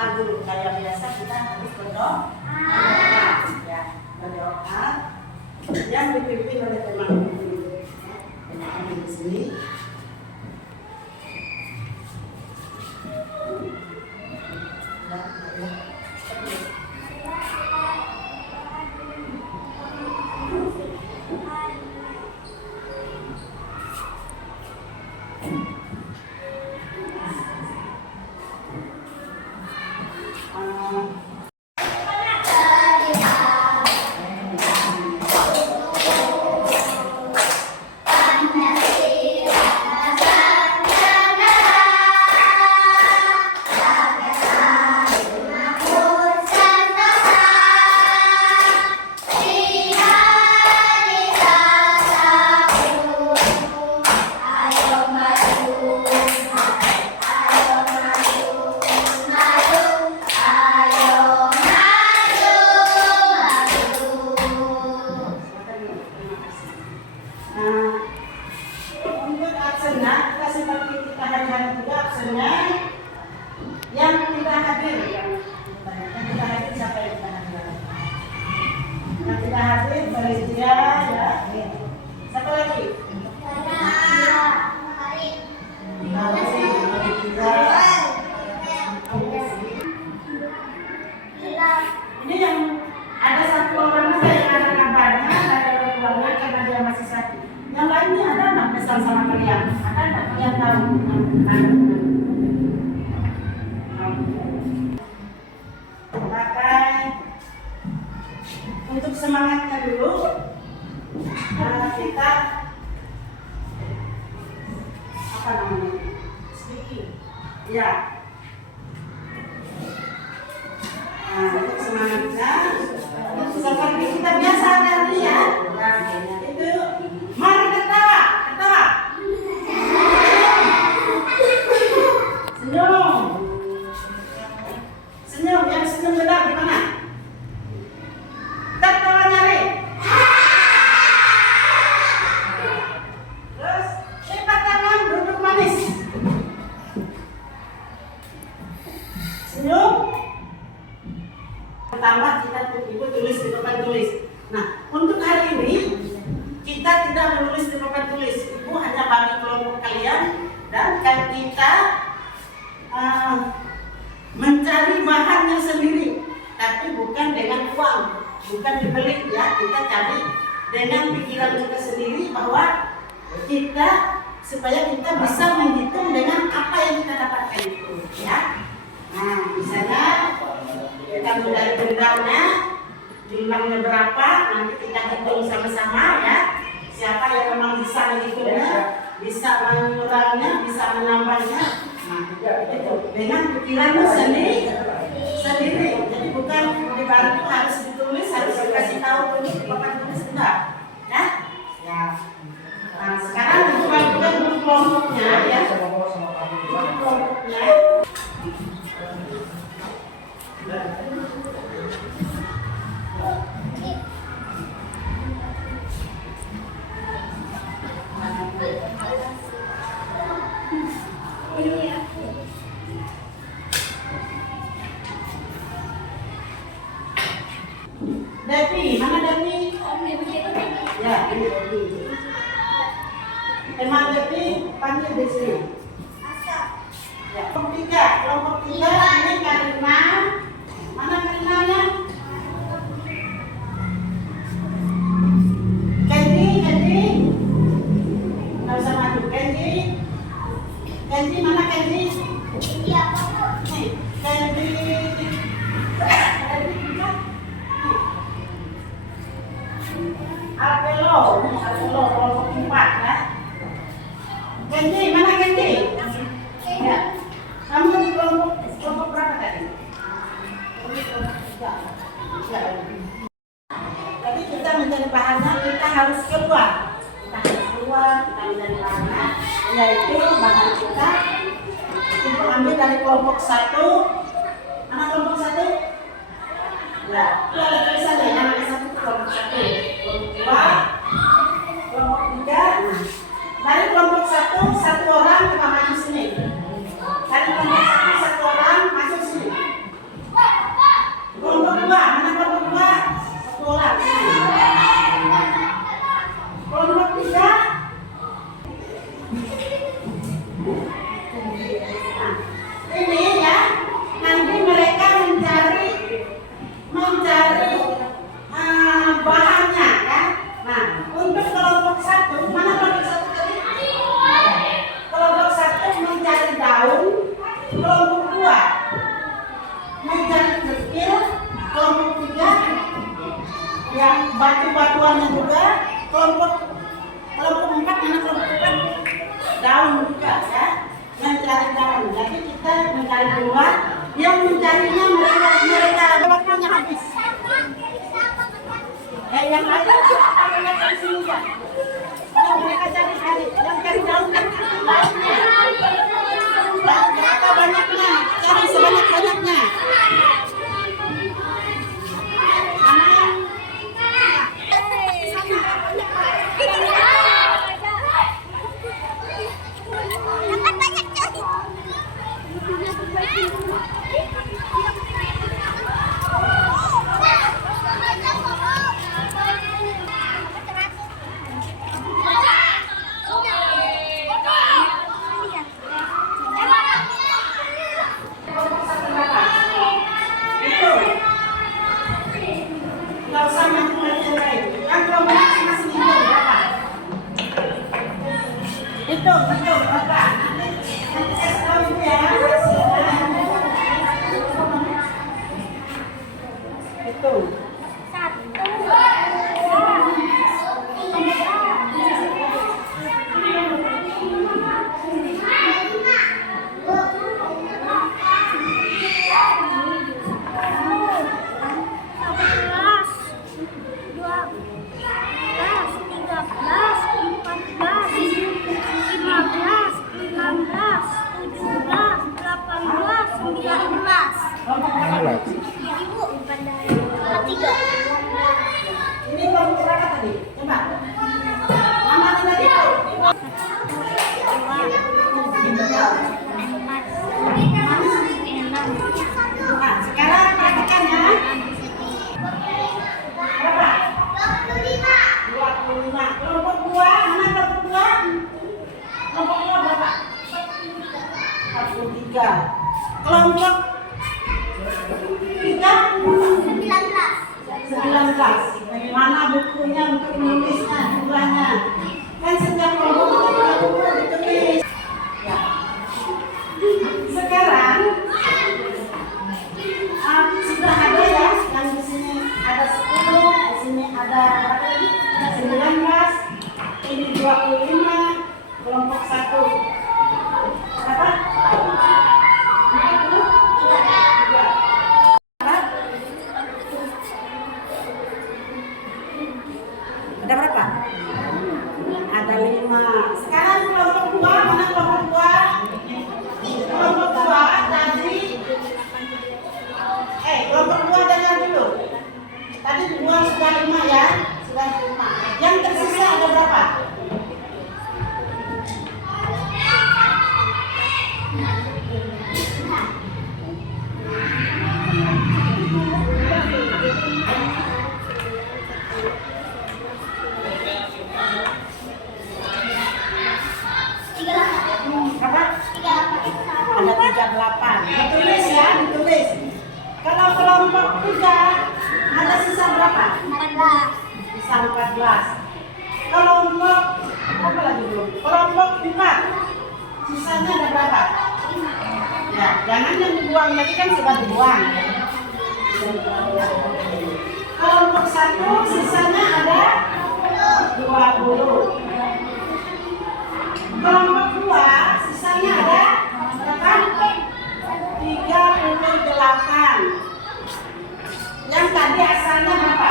berdoa dulu. Kayak biasa kita harus berdoa. Ya, berdoa. Yang dipimpin oleh teman-teman. Teman-teman di sini. Untuk absennya, kita seperti kita hari-hari juga absennya yang tidak hadir, yang tidak hadir siapa yang tidak hadir? Yang tidak hadir Felicia, ya. Siapa lagi? Ini yang ada satu orang saja yang ada kabarnya, ada orang tuanya karena dia masih sakit. Yang lainnya ada anak pesan sama kalian? Ada anak kalian tahu? Pakai untuk semangatnya dulu. Kita apa namanya? Speaking. Ya. Untuk semangatnya seperti kita biasa tadi ya. Itu mari ketawa, ketawa. Senyum. Senyum, yang senyum benar gimana? Tertawa nyari. Terus lipat tangan, duduk manis. Senyum. Pertama kita ibu tulis di papan tulis. Nah, untuk hari ini kita tidak menulis di papan tulis. Ibu hanya bagi kelompok kalian dan kita mencari bahannya sendiri, tapi bukan dengan uang, bukan dibeli ya. Kita cari dengan pikiran kita sendiri bahwa kita supaya kita bisa menghitung dengan apa yang kita dapatkan itu, ya. Nah, misalnya kita mulai bendanya, jumlahnya berapa, nanti kita hitung sama-sama ya. Siapa yang memang bisa menghitungnya, bisa mengurangnya, bisa menambahnya. Nah, itu dengan pikiranmu sendiri. Jadi bukan dibantu harus ditulis, harus dikasih tahu tulis di papan tulis enggak, ya. Ya. Nah, sekarang juga dulu kelompoknya ya. Kelompoknya. Devi, mana Devi? Ya, ini Devi. Teman Devi panggil di sini. Ya, kelompok tiga ini Karina. Mana Karinanya? Candy. Nggak usah maju. Candy mana Candy? Iya, Candy. Alvelo kelompok 4 ya. Candy, mana Candy? Ya. Kamu di kelompok berapa tadi? Kelompok 3. Jadi kita mencari bahannya, kita harus keluar. Kita mencari bahannya, yaitu bahan kita. Kita ambil dari kelompok 1. Mana kelompok 1? Ya, itu ada tulisannya yang ada 1 kelompok 1. Kelompok 2, kelompok 3. Dari kelompok 1, 1 orang kita maju sini. Dari kelompok 1, 1 orang masuk sini. mencari kawan. Jadi kita mencari keluar, yang mencarinya mereka waktunya habis. Yang ada di sini ya. Yang mereka cari-cari, yang cari daun kan lainnya. Berapa banyaknya? Cari sebanyak-banyaknya. Hitung berapa? Nanti saya tahu ya. Hitung. 3. Ini kelompok berapa tadi? Coba. Mama tadi itu. Nah, sekarang perhatikan ya. Berapa? 25. Kelompok 2, mana kelompok 2? Kelompok 2 berapa? 43. Kelompok 3 19. Mana bukunya untuk menulisnya jumlahnya? Kan setiap kelompok ada buku ditulis. Ya. Sekarang sudah ada ya, yang di sini ada 10, di sini ada 19, ini 25, kelompok 1. Berapa? Ada berapa? Ada 5. Sekarang kelompok 2, mana kelompok 2? Kelompok 2 tadi. Kelompok 2 dengar dulu. Tadi 2 sudah 5 ya, sudah 5. Yang tersisa ada berapa? Ada 38. Ditulis ya, ditulis. Kalau kelompok 3 ada sisa berapa? 14. Sisa 14. Kelompok apa lagi dulu? Kelompok 4 sisanya ada berapa? Ya, jangan yang dibuang tadi kan sudah dibuang. Kelompok 1 sisanya ada 20. Kelompok 2 sisanya ada berapa? 38. Yang tadi asalnya berapa?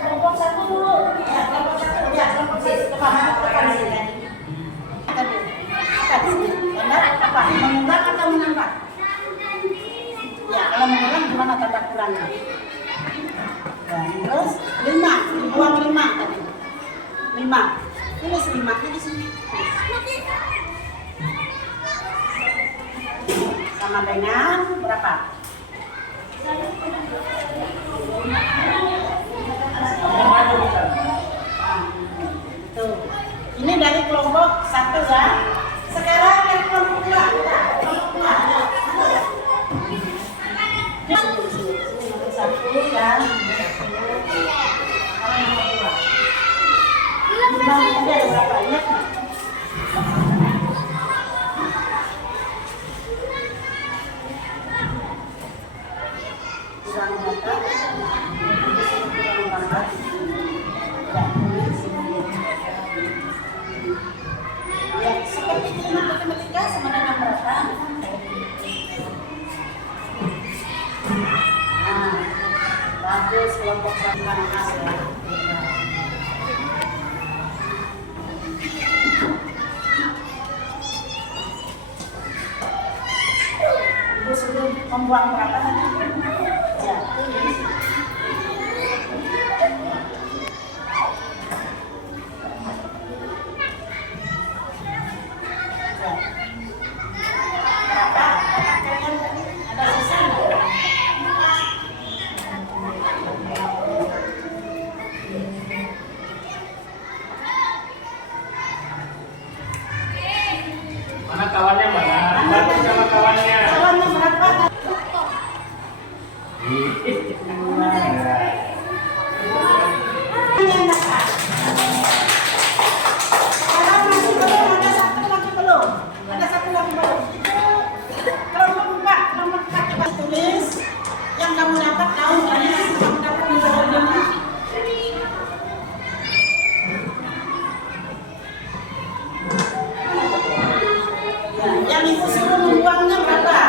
Kelompok 1 dulu. Ya, kelompok 1. Ya, kelompok 1. Teman apa di sini? Benar apa? Mengulang atau menambah? Ya, kalau mengulang gimana tanda kurangnya? Terus 5, dibuang 5 tadi. 5. Tulis 5 di sini. Sama dengan berapa? Tuh. Ini dari kelompok 1 ya. Sekarang dari kelompok 2. Kelompok 2. Satu ya. Ada berapa? Ingat nggak? Kurang berapa? Kurang berapa? bagus kelompok sambungan khas ya. Ibu sebelum membuang berapa tadi? Ya, tulis. Mana kawannya, mana? Bantu sama kawannya. Kawannya berapa? Tulis yang kamu dapat tahun ini, kamu dapat di bawah. Yang ibu suruh membuangnya berapa?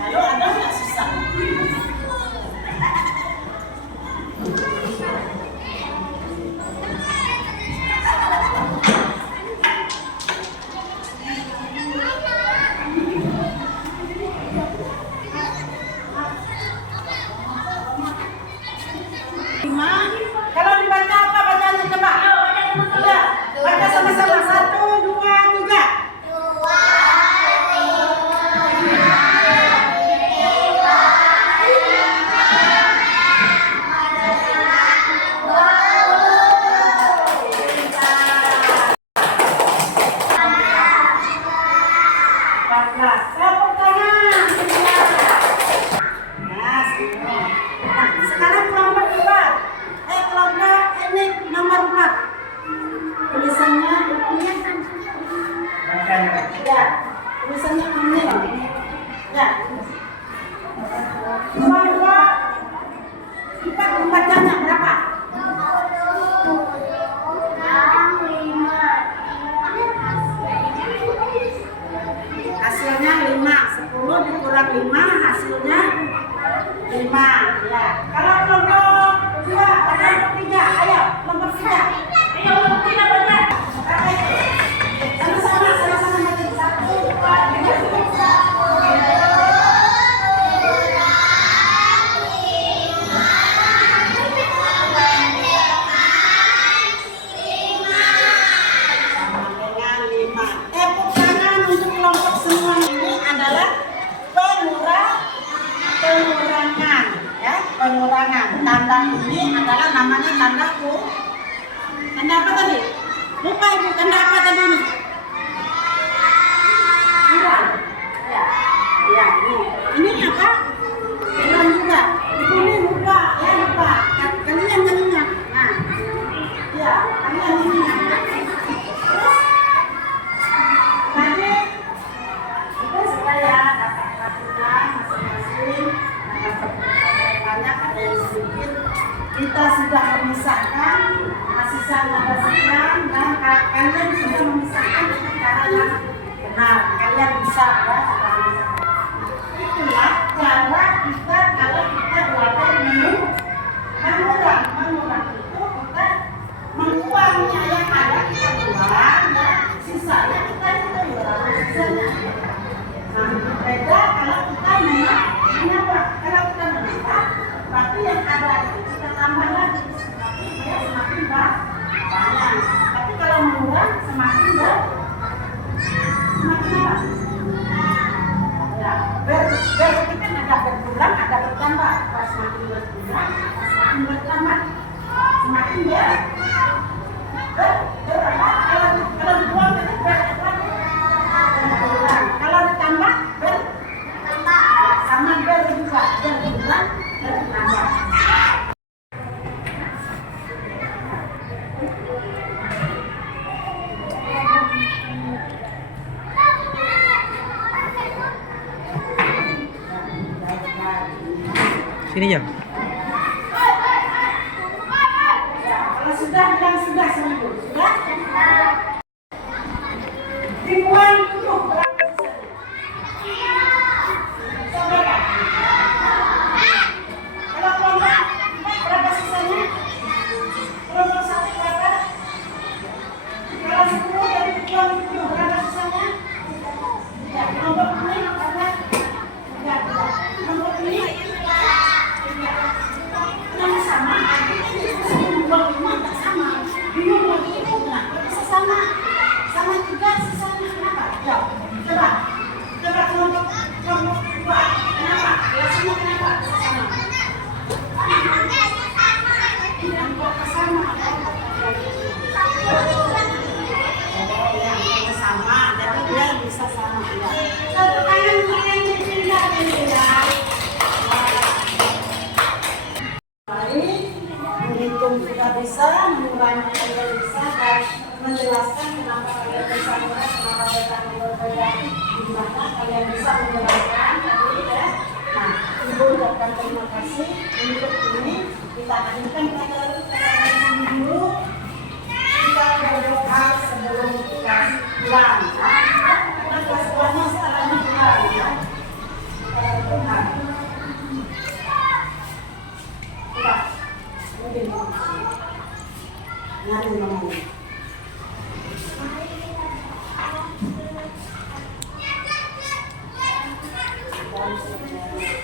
Lalu ada nggak sisa? Kalau dibaca apa bacanya coba? Ya, baca sama-sama. 1, 2, 3. Tepuk tangan. Nah, sekarang kelompok 2. Kelompok ini nomor 4. Tulisannya ya, tulisannya ini ya. Bahwa kita membacanya berapa? Hasilnya 5. 10 dikurang 5 hasilnya 5 ya. Kalau kelompok 2, kelompok 3, ayo kelompok 3. Ayo kelompok 3 baca. Sama-sama baca. 1, 2, 3. Tepuk tangan untuk kelompok semua. Ini adalah pengurangan ya, pengurangan. Tanda ini adalah namanya tanda tanda apa tadi? Lupa ibu, tanda apa tadi ini? Kurang. Ya, ini apa? Kurang juga. Ini lupa, ya lupa. Kalian yang ingat. Nah, ya, kalian ini ingat. Terus tadi itu supaya dapat perhatian masing-masing, banyak ada yang sedikit. Kita sudah memisahkan sisa ada sekian dan kalian sudah memisahkan dengan cara yang benar. Kalian bisa ya, sudah memisahkan. Itulah cara kita kalau kita belajar mengurang itu kita menguangnya yang ada kita buang ya, sisanya kita itu sisanya. Nah, beda kalau kita menambah. Kalau kita menambah, berarti yang ada itu kita tambah lagi. Tapi dia semakin banyak. Tapi kalau mengurang semakin apa? Ya, berarti kan ada berkurang, ada bertambah. Pas semakin berkurang, semakin bertambah. Semakin berapa? Kalau dibuang itu berapa? Berkurang. Kalau ditambah bertambah. Sama juga berkurang, bertambah. Sini ya. Kalau sudah bilang sudah seminggu, sudah. Ribuan tuh berapa sisanya? gimana kalian bisa menjalankan tadi ya. Nah, Ibu ucapkan terima kasih untuk ini. Kita akankan kata-kata dulu. Kita berdoa sebelum kelas pulang. Karena kelas pulangnya setelah ini pulang ya. Tuhan. Udah. Nyari namanya. Dan